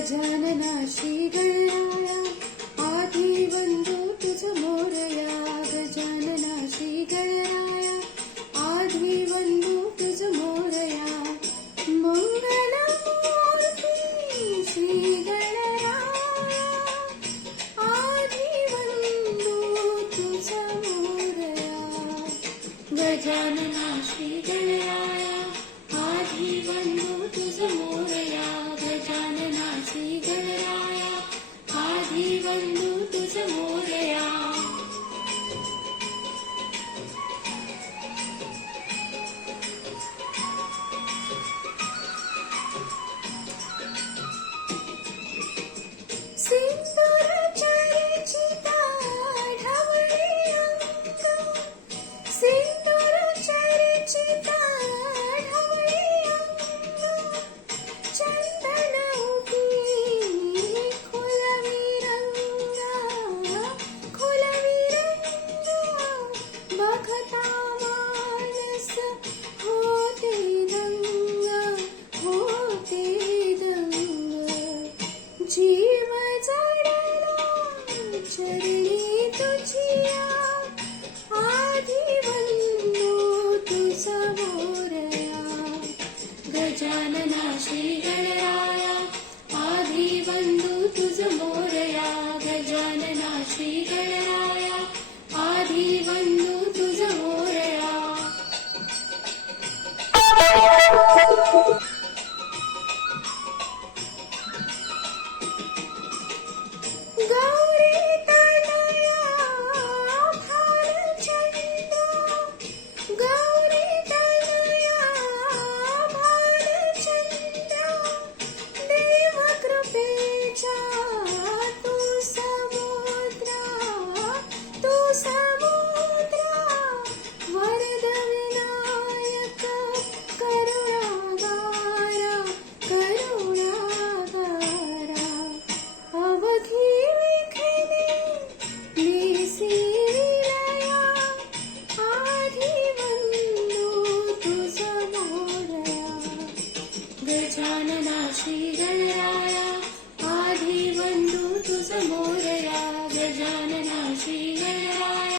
गजानना श्री गणराया आधी वंदू तुझ मोरया गजानना श्री गणराया आधी वंदू तुझ मोरया मंगलमूर्ती श्री गणराया आधी वंदू तुझ मोरया गजानना श्री गणराया आधी वंदू तुझ मोरया गजानना श्री गणराया आधी वंदू तुझ मोरया